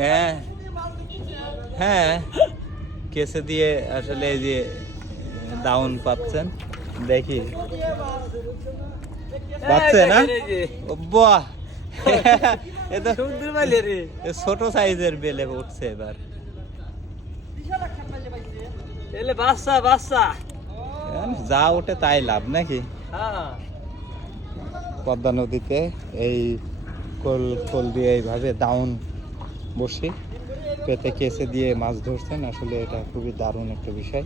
হ্যাঁ হ্যাঁ, কেসে দিয়ে আসলে এই যে ডাউন পাচ্ছেন, দেখি পাচ্ছে না? বাহ, এ তো ছোট সাইজের বেলে উঠছে এবার। বাচ্চা বাচ্চা যা ওঠে তাই লাভ নাকি? পদ্মা নদীতে এই কোল দিয়ে এইভাবে ডাউন বসি পেতে কেসে দিয়ে মাছ ধরছেন, আসলে এটা খুবই দারুণ একটা বিষয়।